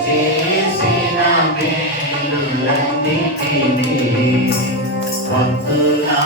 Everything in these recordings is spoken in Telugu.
చేసిన మేలులన్నిటినీ భక్తులా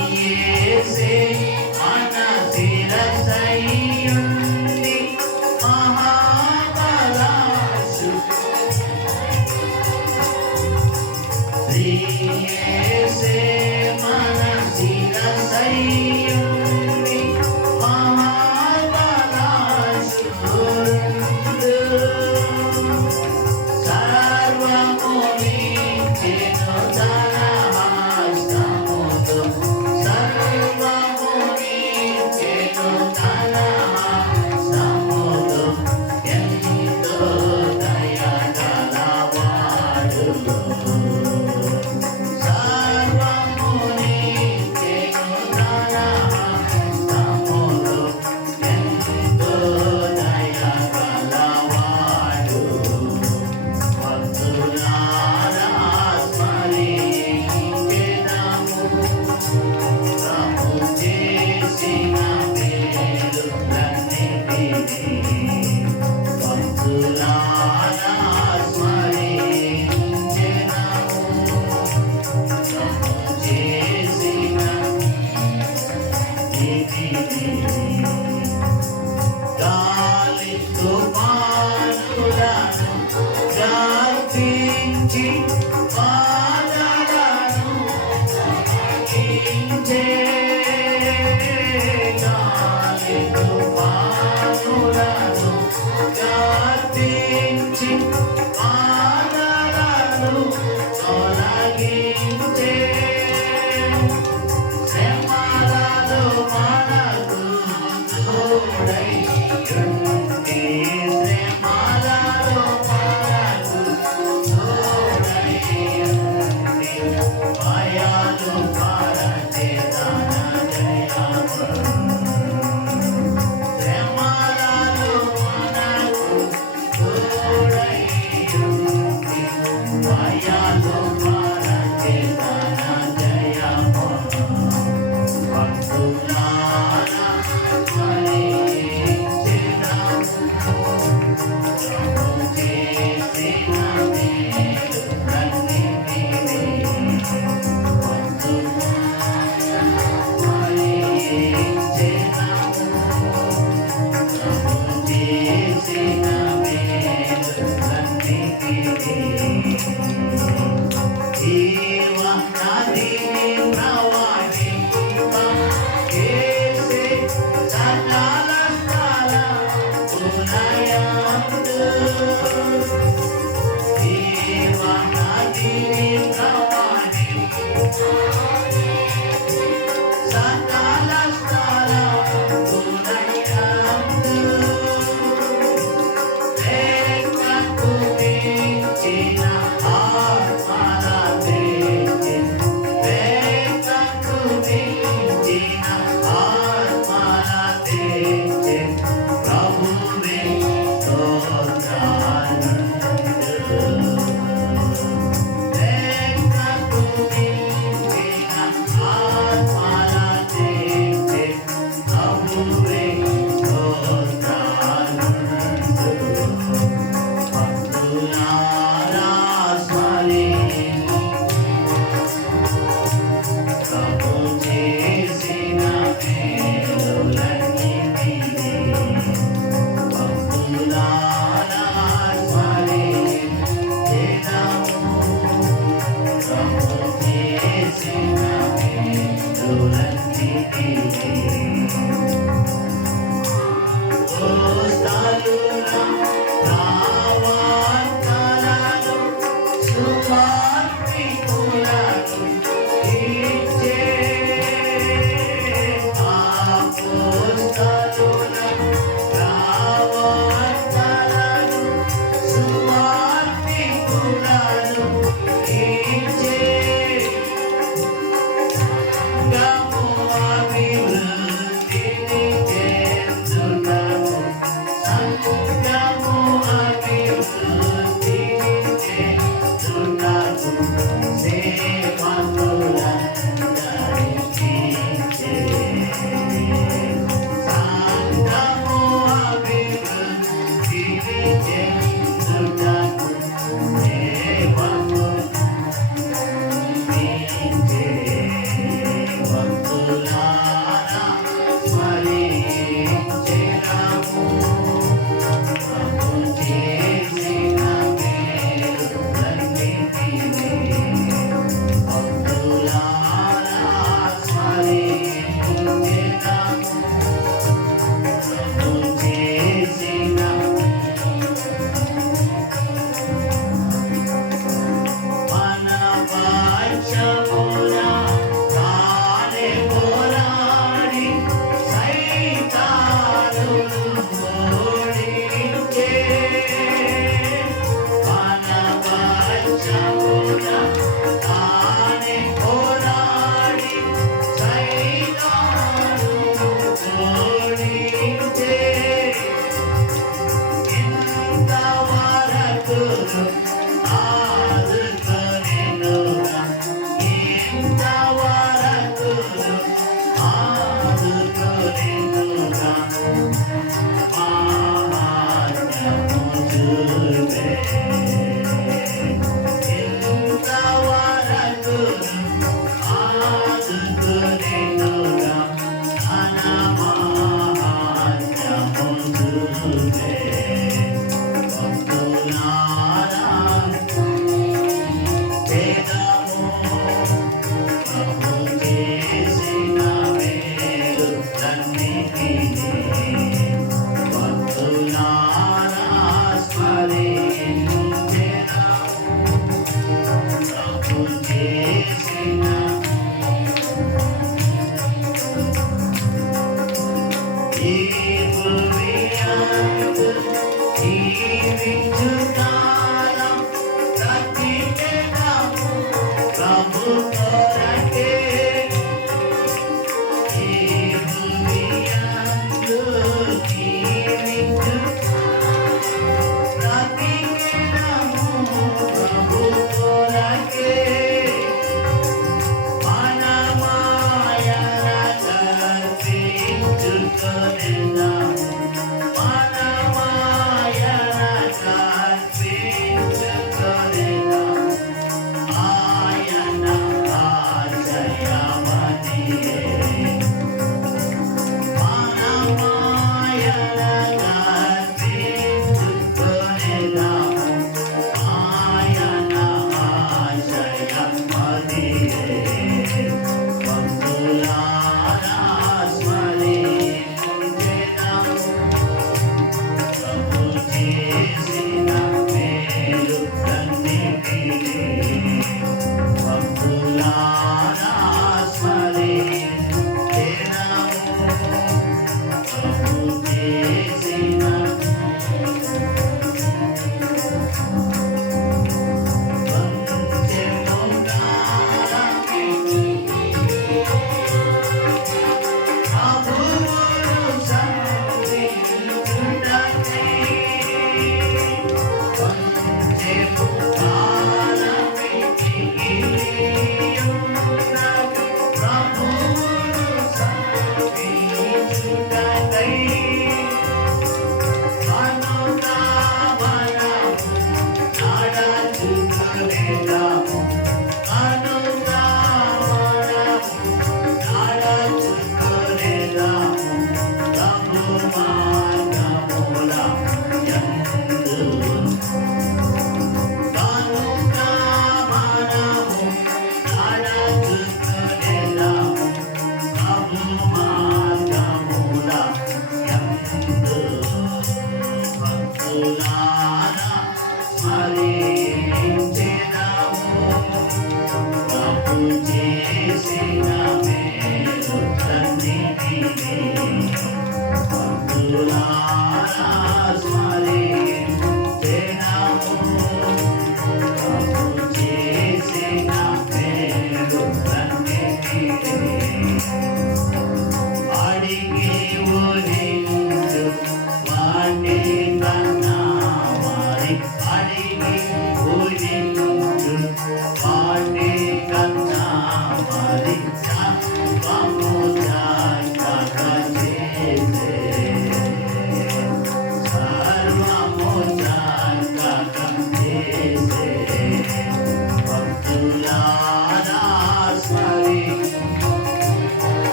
is it? now.